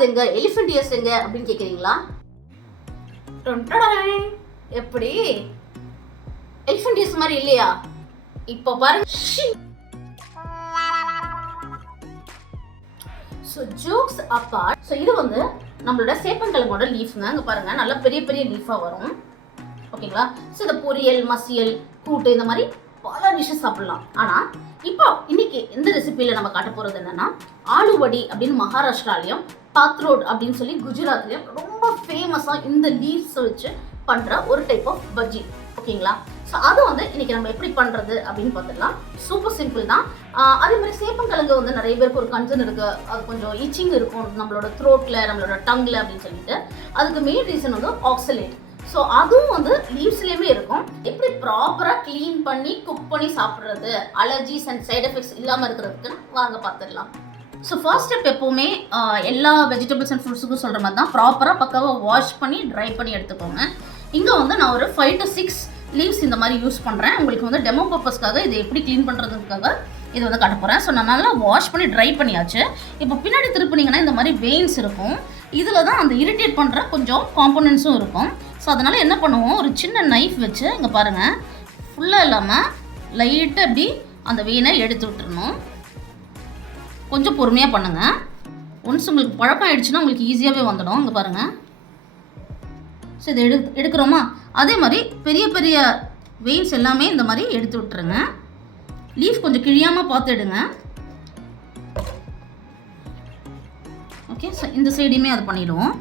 அது எங்க, elephant years எங்க அப்படின்னு கேக்குறீங்களா? எப்படி எலிஃபென்ட் இயர்ஸ் மாதிரி இல்லையா? இப்போ பாருங்க. ஸோ ஜோக்ஸ் அப்பார்ட், ஸோ இது வந்து நம்மளோட சேப்பங்கிழங்கோட லீஃப்ங்க. அங்கே பாருங்க, நல்லா பெரிய பெரிய லீஃபாக வரும். ஓகேங்களா? ஸோ இந்த பொரியல், மசியல், கூட்டு இந்த மாதிரி பல டிஷ்ஷஸ் சாப்பிடலாம். ஆனால் இப்போ இன்னைக்கு இந்த ரெசிபியில் நம்ம காட்ட போகிறது என்னன்னா, ஆலு வடி அப்படின்னு மகாராஷ்டிராலையும், பாத்ரோட் அப்படின்னு சொல்லி குஜராத்லையும் ரொம்ப ஃபேமஸாக இந்த லீவ்ஸ் வச்சு பண்ணுற ஒரு டைப் ஆஃப் பஜ்ஜி. ஓகேங்களா? ஸோ அது வந்து இன்னைக்கு நம்ம எப்படி பண்ணுறது அப்படின்னு பார்த்துக்கலாம். சூப்பர் சிம்பிள் தான். அதே மாதிரி சேப்பங்கிழங்கு வந்து நிறைய பேருக்கு ஒரு கன்சர்ன் இருக்குது, அது கொஞ்சம் இச்சிங் இருக்கும் நம்மளோட த்ரோட்டில், நம்மளோட டங்கில் அப்படின்னு சொல்லிட்டு. அதுக்கு மெயின் ரீசன் வந்து ஆக்சலேட். ஸோ அதுவும் வந்து லீவ்ஸ்லேயுமே இருக்கும். எப்படி ப்ராப்பராக க்ளீன் பண்ணி குக் பண்ணி சாப்பிட்றது, அலர்ஜிஸ் அண்ட் சைட் எஃபெக்ட்ஸ் இல்லாமல் இருக்கிறதுக்கு வாங்க பார்த்துடலாம். ஸோ ஃபர்ஸ்ட் ஸ்டெப் எப்போவுமே எல்லா வெஜிடபிள்ஸ் அண்ட் ஃப்ரூட்ஸுக்கும் சொல்கிற மாதிரி தான், ப்ராப்பராக பக்காவாக வாஷ் பண்ணி ட்ரை பண்ணி எடுத்துக்கோங்க. இங்கே வந்து நான் ஒரு 5 to 6 லீவ்ஸ் இந்த மாதிரி யூஸ் பண்ணுறேன். உங்களுக்கு வந்து டெமோ பர்பஸ்க்காக இது எப்படி க்ளீன் பண்ணுறதுக்காக இது வந்து காட்ட போகிறேன். ஸோ நான் நல்லா வாஷ் பண்ணி ட்ரை பண்ணியாச்சு. இப்போ பின்னாடி திருப்பினீங்கன்னா இந்த மாதிரி வெயின்ஸ் இருக்கும். இதில் தான் அந்த இரிட்டேட் பண்ணுற கொஞ்சம் காம்போனன்ட்ஸும் இருக்கும். ஸோ அதனால் என்ன பண்ணுவோம், ஒரு சின்ன நைஃப் வச்சு இங்கே பாருங்கள், ஃபுல்லாக இல்லாமல் லைட்டாக இப்படி அந்த வெயினை எடுத்து விட்டுறணும். கொஞ்சம் பொறுமையாக பண்ணுங்கள். ஒன்ஸ் உங்களுக்கு பழக்கம் ஆகிடுச்சுன்னா உங்களுக்கு ஈஸியாகவே வந்துடும். இங்கே பாருங்கள். ஸோ இதை எடுக்கிறோமா, அதே மாதிரி பெரிய பெரிய வெயின்ஸ் எல்லாமே இந்த மாதிரி எடுத்து விட்டுருங்க. லீஃப் கொஞ்சம் கிழியாமல் பார்த்து எடுங்க. ஓகே, ஸோ இந்த சைடையுமே அது பண்ணிவிடுவோம்.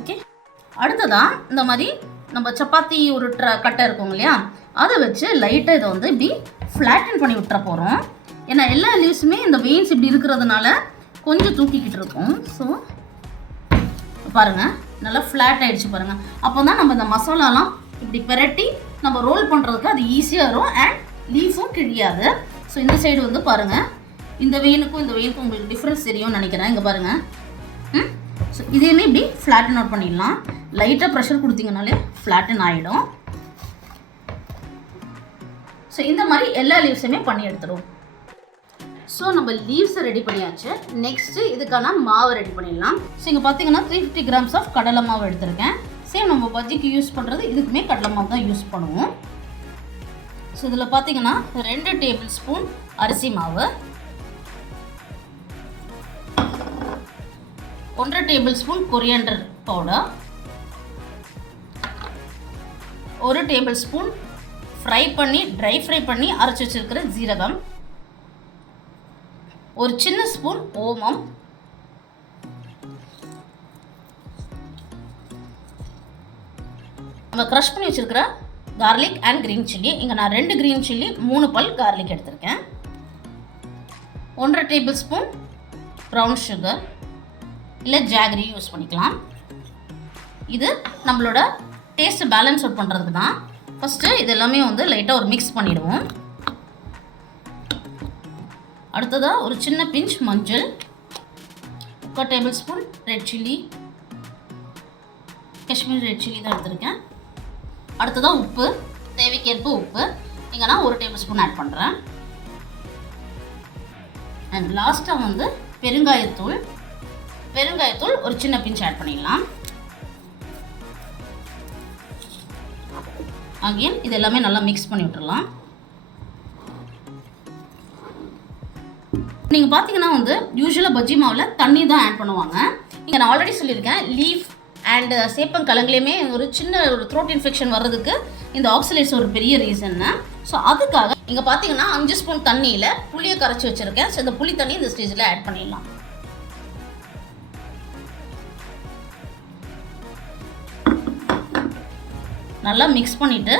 ஓகே, அடுத்ததான் இந்த மாதிரி நம்ம சப்பாத்தி உருட்டுற கட்டை இருக்கும் இல்லையா, அதை வச்சு லைட்டாக இதை வந்து இப்படி ஃப்ளாட்டன் பண்ணி விட்டுற போகிறோம். ஏன்னா எல்லா லீவ்ஸுமே இந்த வெயின்ஸ் இப்படி இருக்கிறதுனால கொஞ்சம் தூக்கிக்கிட்டு இருக்கும். ஸோ பாருங்கள், நல்லா ஃப்ளாட் ஆகிடுச்சு பாருங்கள். அப்போ தான் நம்ம இந்த மசாலாலாம் இப்படி பெரட்டி நம்ம ரோல் பண்ணுறதுக்கு அது ஈஸியாக வரும் அண்ட் லீஃபும் கிழியாது. ஸோ இந்த சைடு வந்து பாருங்கள், இந்த வெயினுக்கும் இந்த வெயினுக்கும் உங்களுக்கு டிஃப்ரென்ஸ் தெரியும்னு நினைக்கிறேன். இங்கே பாருங்கள். ஸோ இதையுமே இப்படி ஃப்ளாட்டன் அவுட் பண்ணிடலாம். லைட்டாக ப்ரெஷர் கொடுத்தீங்கனாலே ஃப்ளாட்டன் ஆகிடும். ஸோ இந்த மாதிரி எல்லா லீவ்ஸுமே பண்ணி எடுத்துடுவோம். ஸோ நம்ம லீவ்ஸை ரெடி பண்ணியாச்சு. நெக்ஸ்ட்டு இதுக்கான மாவை ரெடி பண்ணிடலாம். ஸோ இங்கே பார்த்தீங்கன்னா 350 grams ஆஃப் கடலை மாவு எடுத்திருக்கேன். சேம் நம்ம பஜ்ஜிக்கு யூஸ் பண்ணுறது இதுக்குமே கடலை மாவு தான் யூஸ் பண்ணுவோம். ஸோ இதில் பார்த்தீங்கன்னா 2 tablespoon அரிசி மாவு, 1 tablespoon coriander powder, 1 tablespoon try fry பண்ணி அரைச்சி வச்சிருக்கிற ஜீரகம், ஒரு சின்ன ஸ்பூன் ஓமம், நம்ம க்ரஷ் பண்ணி வச்சிருக்கிற கார்லிக் அண்ட் க்ரீன் சில்லி. இங்கே நான் 2 க்ரீன் சில்லி 3 பல் கார்லிக் எடுத்திருக்கேன். 1.5 tablespoon ப்ரௌன் சுகர் இல்லை ஜாகரி யூஸ் பண்ணிக்கலாம். இது நம்மளோட டேஸ்ட்டு பேலன்ஸ் அவுட் பண்ணுறதுக்கு தான். ஃபஸ்ட்டு இது எல்லாமே வந்து லைட்டாக ஒரு மிக்ஸ் பண்ணிவிடுவோம். அடுத்ததாக ஒரு சின்ன பிஞ்ச் மஞ்சள், 1 tablespoon red chilli, Kashmir red chilli தான் எடுத்திருக்கேன். அடுத்ததாக உப்பு, தேவைக்கேற்ப உப்பு. இங்கே நான் 1 tablespoon ஆட் பண்ணுறேன். அண்ட் லாஸ்ட்டாக வந்து பெருங்காயத்தூள் ஒரு சின்ன பிஞ்ச் ஆட் பண்ணிடலாம். அகெயின் இது எல்லாமே நல்லா மிக்ஸ் பண்ணி விட்டுடலாம். நீங்கள் பார்த்தீங்கன்னா வந்து யூஸ்வலாக பஜ்ஜி மாவில் தண்ணி தான் ஆட் பண்ணுவாங்க. இங்கே நான் ஆல்ரெடி சொல்லியிருக்கேன், லீஃப் அண்ட் சேப்பங்கிழங்குலேயுமே ஒரு சின்ன ஒரு த்ரோட் இன்ஃபெக்ஷன் வர்றதுக்கு இந்த ஆக்சலேட்ஸ் ஒரு பெரிய ரீசன்னு. ஸோ அதுக்காக இங்கே பார்த்தீங்கன்னா 5 ஸ்பூன் தண்ணியில் புளியை கரைச்சி வச்சுருக்கேன். ஸோ இந்த புளி தண்ணி இந்த ஸ்டேஜில் ஆட் பண்ணிடலாம். நல்லா மிக்ஸ் பண்ணிவிட்டு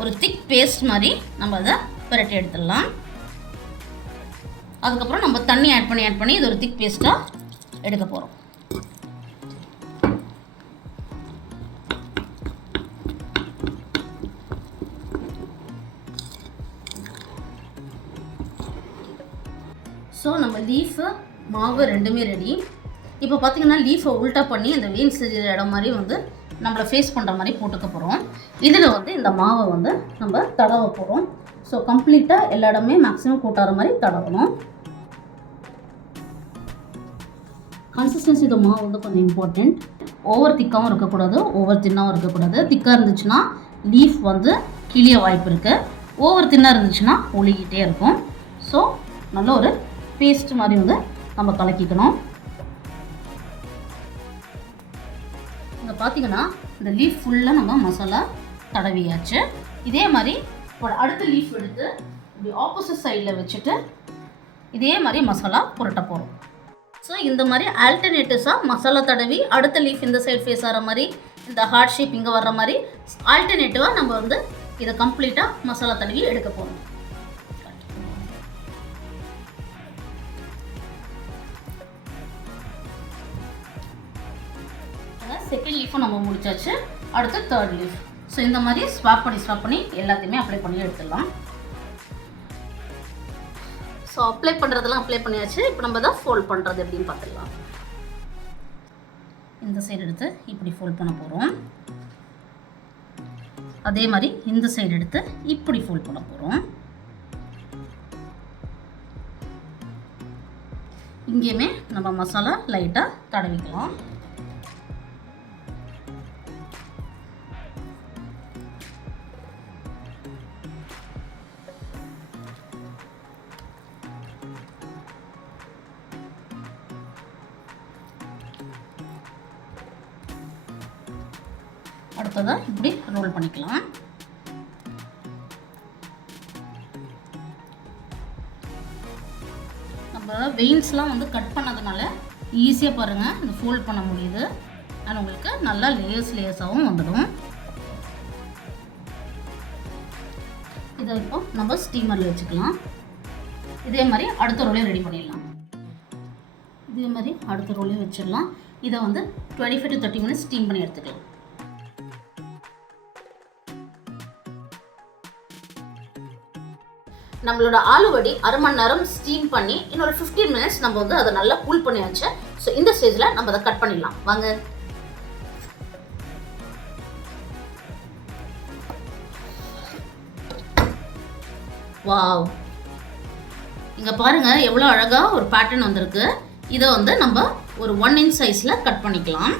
ஒரு திக் பேஸ்ட் மாதிரி நம்ம அதை பிரட்டி எடுத்துடலாம். அதுக்கப்புறம் நம்ம தண்ணி ஆட் பண்ணி இது ஒரு திக் பேஸ்ட்டாக எடுக்க போகிறோம். ஸோ நம்ம லீஃபு மாவு ரெண்டுமே ரெடி. இப்போ பார்த்தீங்கன்னா லீஃபை உல்ட்டா பண்ணி அந்த வெயின்ஸ் இடம் மாதிரி வந்து நம்மளை ஃபேஸ் பண்ணுற மாதிரி போட்டுக்க போகிறோம். இதில் வந்து இந்த மாவை வந்து நம்ம தடவ போகிறோம். ஸோ கம்ப்ளீட்டாக எல்லா இடமே மேக்ஸிமம் கூட்டார மாதிரி தடவணும். கன்சிஸ்டன்சி இந்த மாவு வந்து கொஞ்சம் இம்பார்ட்டண்ட். ஓவர் திக்காகவும் இருக்கக்கூடாது, ஓவர் தின்னாகவும் இருக்கக்கூடாது. திக்காக இருந்துச்சுன்னா லீஃப் வந்து கிளிய வாய்ப்பு இருக்குது. ஓவர் தின்னாக இருந்துச்சுன்னா ஒழுகிட்டே இருக்கும். ஸோ நல்ல ஒரு பேஸ்ட் மாதிரி வந்து நம்ம கலக்கிக்கணும். இங்கே பார்த்தீங்கன்னா இந்த லீஃப் ஃபுல்லாக நம்ம மசாலா தடவியாச்சு. இதே மாதிரி ஒரு அடுத்த லீஃப் எடுத்து இப்படி ஆப்போசிட் சைடில் வச்சுட்டு இதே மாதிரி மசாலா புரட்ட போகிறோம். ஸோ இந்த மாதிரி ஆல்டர்னேட்டிவ்ஸாக மசாலா தடவி அடுத்த லீஃப் இந்த சைட் ஃபேஸ் ஆகிற மாதிரி, இந்த ஹார்ட் ஷேப் இங்கே வர்ற மாதிரி ஆல்டர்னேட்டிவாக நம்ம வந்து இதை கம்ப்ளீட்டாக மசாலா தடவி எடுக்க போகிறோம். செகண்ட் லீஃபும் நம்ம முடிச்சாச்சு. அடுத்து தேர்ட் லீஃப். ஸோ இந்த மாதிரி ஸ்வாப் பண்ணி எல்லாத்தையுமே அப்ளை பண்ணி எடுத்துடலாம். ஸோ அப்ளை பண்ணுறதெல்லாம் அப்ளை பண்ணியாச்சு. இப்போ நம்ம தான் ஃபோல்ட் பண்ணுறது எப்படின்னு பார்த்துக்கலாம். இந்த சைடு எடுத்து இப்படி ஃபோல்ட் பண்ண போகிறோம். அதே மாதிரி இந்த சைடு எடுத்து இப்படி ஃபோல்ட் பண்ண போகிறோம். இங்கேயுமே நம்ம மசாலா லைட்டாக தடவிக்கலாம். அடுத்ததாக இப்படி ரோல் பண்ணிக்கலாம். நம்ம வெயின்ஸ்லாம் வந்து கட் பண்ணதுனால ஈஸியாக பாருங்கள் இந்த ஃபோல்ட் பண்ண முடியுது. அண்ட் உங்களுக்கு நல்லா லேயர்ஸாகவும் வந்துடும். இதை இப்போ நம்ம ஸ்டீமரில் வச்சுக்கலாம். இதே மாதிரி அடுத்த ரோலையும் ரெடி பண்ணிடலாம். இதே மாதிரி அடுத்த ரோலையும் வச்சிடலாம். இதை வந்து 25 to 30 minutes ஸ்டீம் பண்ணி எடுத்துக்கலாம். நம்மளோட ஆலு வடி அரை மணி நேரம் ஸ்டீம் பண்ணி இன்னொரு 15 minutes நம்ம வந்து அதை நல்லா கூல் பண்ணியாச்சு. ஸோ இந்த ஸ்டேஜில் நம்ம அதை கட் பண்ணிடலாம். வாங்க. வாவ், இங்கே பாருங்கள் எவ்வளோ அழகாக ஒரு பேட்டர்ன் வந்திருக்கு. இதை வந்து நம்ம ஒரு 1 inch சைஸில் கட் பண்ணிக்கலாம்.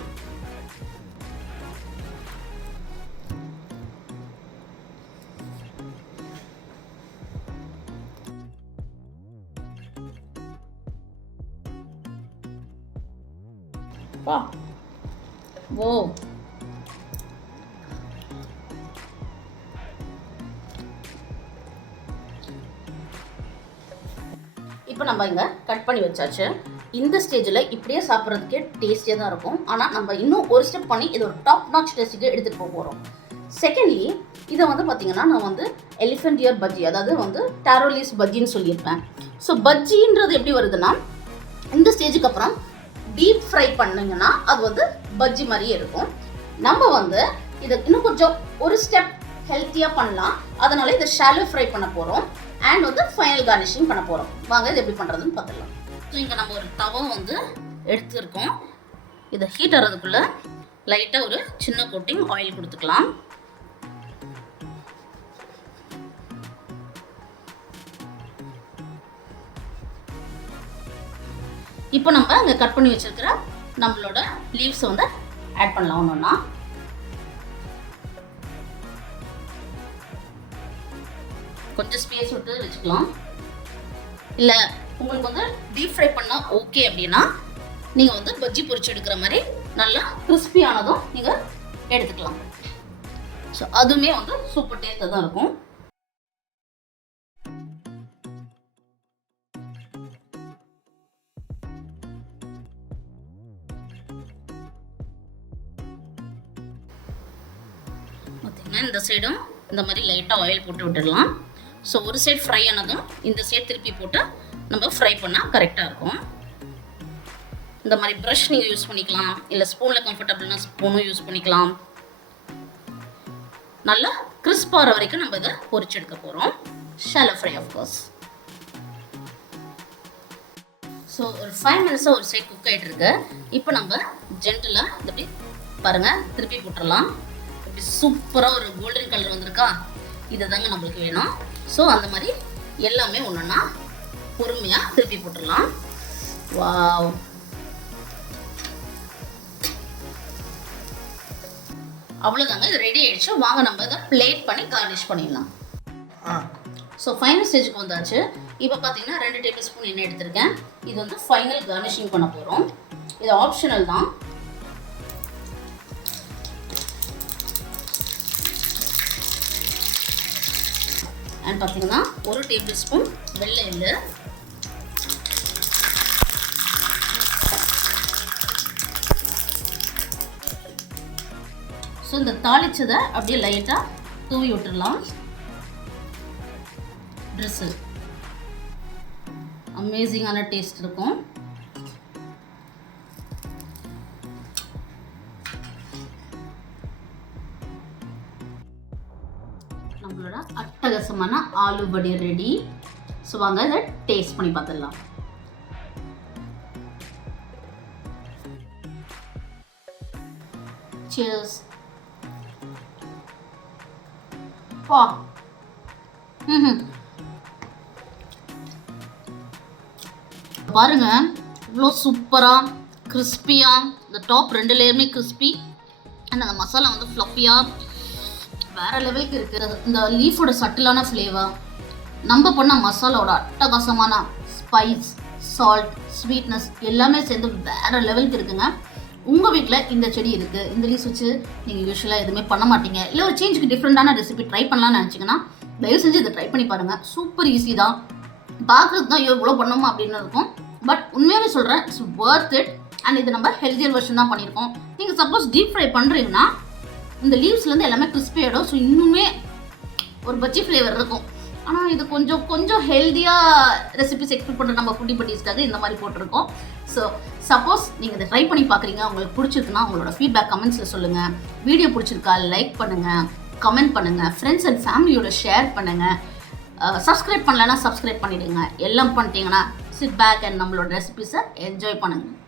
வா ஓ, இப்போ நம்ம இங்கே கட் பண்ணி வச்சாச்சு. இந்த ஸ்டேஜில் இப்படியே சாப்பிட்றதுக்கே டேஸ்டியாக தான் இருக்கும். ஆனால் நம்ம இன்னும் ஒரு ஸ்டெப் பண்ணி இது ஒரு டாப் நாச் டேஸ்ட்டுக்கு எடுத்துகிட்டு போக போகிறோம். செகண்ட்லி இதை வந்து பார்த்திங்கன்னா நான் வந்து எலிஃபென்ட் இயர் பஜ்ஜி, அதாவது வந்து டாரோலீஸ் பஜ்ஜின்னு சொல்லியிருப்பேன். ஸோ பஜ்ஜின்றது எப்படி வருதுன்னா, இந்த ஸ்டேஜுக்கு அப்புறம் டீப் ஃப்ரை பண்ணிங்கன்னா அது வந்து பஜ்ஜி மாதிரியே இருக்கும். நம்ம வந்து இதை இன்னும் கொஞ்சம் ஒரு ஸ்டெப் ஹெல்த்தியாக பண்ணலாம். அதனால இதை ஷாலோ ஃப்ரை பண்ண போகிறோம். அண்ட் வந்து ஃபைனல் கார்னிஷிங் பண்ண போகிறோம். வாங்க இது எப்படி பண்ணுறதுன்னு பார்த்துக்கலாம். ஸோ இங்கே நம்ம ஒரு தவா வந்து எடுத்துருக்கோம். இதை ஹீட் ஆகிறதுக்குள்ளே லைட்டாக ஒரு சின்ன கோட்டிங் ஆயில் கொடுத்துக்கலாம். இப்போ நம்ம இங்கே கட் பண்ணி வச்சிருக்கிற நம்மளோட லீவ்ஸை வந்து ஆட் பண்ணலாம். ஒன்றுன்னா கொஞ்சம் ஸ்பேஸ் விட்டு வச்சுக்கலாம். இல்லை உங்களுக்கு வந்து டீப் ஃப்ரை பண்ணால் ஓகே அப்படின்னா நீங்கள் வந்து பஜ்ஜி பொரிச்சு எடுக்கிற மாதிரி நல்லா கிறிஸ்பியானதும் நீங்கள் எடுத்துக்கலாம். ஸோ அதுவுமே வந்து சூப்பர் டேஸ்ட்டாக தான் இருக்கும். பார்த்திங்கன்னா இந்த சைடும் இந்த மாதிரி லைட்டாக ஆயில் போட்டு விட்டுடலாம். ஸோ ஒரு சைடு ஃப்ரை ஆனதும் இந்த சைடு திருப்பி போட்டு நம்ம ஃப்ரை பண்ணால் கரெக்டாக இருக்கும். இந்த மாதிரி ப்ரஷ் நீங்கள் யூஸ் பண்ணிக்கலாம், இல்லை ஸ்பூனில் கம்ஃபர்டபுள்னா ஸ்பூனும் யூஸ் பண்ணிக்கலாம். நல்லா கிறிஸ்ப் ஆகிற வரைக்கும் நம்ம இதை பொரிச்சு எடுக்க போகிறோம். Shallow fry of course. ஸோ ஒரு 5 minutes ஒரு சைடு குக் ஆகிட்டு இருக்கு. இப்போ நம்ம ஜென்டலாக இப்படி பாருங்கள், திருப்பி போட்டுடலாம். இப்படி சூப்பராக ஒரு கோல்டன் கலர் வந்திருக்கா, இதை தாங்க நம்மளுக்கு வேணும். ஸோ அந்த மாதிரி எல்லாமே ஒன்றுன்னா பொறுமையாக திருப்பி போட்டுடலாம். வாவ், அவ்வளோதாங்க, இது ரெடி ஆயிடுச்சு. வாங்க நம்ம இதை பிளேட் பண்ணி கார்னிஷ் பண்ணிடலாம். ஸோ ஃபைனல் ஸ்டேஜுக்கு வந்தாச்சு. இப்போ பார்த்தீங்கன்னா 2 டேபிள் ஸ்பூன் எண்ணெய் எடுத்திருக்கேன். இது வந்து ஃபைனல் கார்னிஷிங் பண்ண போகிறோம். இது ஆப்ஷனல் தான். அண்ட் பார்த்தீங்கன்னா 1 டேபிள் ஸ்பூன் வெள்ளை எள்ளு, ஸோ இந்த தாளிச்சதை அப்படியே லைட்டாக தூவி விட்டுடலாம். ட்ரெஸ்ஸில் அமேசிங்கான டேஸ்ட் இருக்கும். நம்மளோட அட்டகாசமான ஆலு வடி ரெடி. ஸோ வாங்க இதை டேஸ்ட் பண்ணி பார்த்துடலாம். Cheers. வா, பாருங்க இவ்வளோ சூப்பராக கிறிஸ்பியாக, இந்த டாப் 2 லேயருமே கிறிஸ்பி அண்ட் அந்த மசாலா வந்து ஃப்ளஃபியாக வேறு லெவலுக்கு இருக்குது. இந்த லீஃபோட சட்டிலான ஃப்ளேவர், நம்ம பண்ண மசாலாவோட அட்டகாசமான ஸ்பைஸ், சால்ட், ஸ்வீட்னஸ் எல்லாமே சேர்ந்து வேறு லெவலுக்கு இருக்குங்க. உங்கள் வீட்டில் இந்த செடி இருக்குது, இந்த லீவ்ஸ் வச்சு நீங்கள் யூஸ்வலாக எதுவுமே பண்ண மாட்டீங்க, இல்லை ஒரு சேஞ்சுக்கு டிஃப்ரெண்ட்டான ரெசிபி ட்ரை பண்ணலாம்னு நினச்சிங்கன்னா தயவு செஞ்சு இதை ட்ரை பண்ணி பாருங்கள். சூப்பர் ஈஸி தான். பார்க்குறது தான் இவ்வளோ பண்ணோமா அப்படின்னு இருக்கும், பட் உண்மையாகவே சொல்கிறேன், இட்ஸ் வர்த் இட். அண்ட் இது நம்ம ஹெல்த்தியர் வெர்ஷன் தான் பண்ணியிருக்கோம். நீங்கள் சப்போஸ் டீப் ஃப்ரை பண்ணுறீங்கன்னா இந்த லீவ்ஸ்லேருந்து எல்லாமே கிறிஸ்பி ஆகிடும். ஸோ இன்னுமே ஒரு பஜ்ஜி ஃப்ளேவர் இருக்கும். ஆனால் இது கொஞ்சம் ஹெல்த்தியாக ரெசிபிஸ் எக்ஸ்பெக்ட் பண்ணுற நம்ம ஃபுட்டி பட்டீஸ்க்காக இந்த மாதிரி போட்டிருக்கோம். ஸோ சப்போஸ் நீங்கள் இதை ட்ரை பண்ணி பார்க்குறீங்க, உங்களுக்கு பிடிச்சிருக்குன்னா உங்களோட ஃபீட்பேக் கமெண்ட்ஸில் சொல்லுங்கள். வீடியோ பிடிச்சிருக்கா லைக் பண்ணுங்கள், கமெண்ட் பண்ணுங்கள், ஃப்ரெண்ட்ஸ் அண்ட் ஃபேமிலியோட ஷேர் பண்ணுங்கள். சப்ஸ்கிரைப் பண்ணலைன்னா சப்ஸ்கிரைப் பண்ணிவிடுங்க. எல்லாம் பண்ணிட்டீங்கன்னா சிட் பேக் அண்ட் நம்மளோட ரெசிபிஸை என்ஜாய் பண்ணுங்கள்.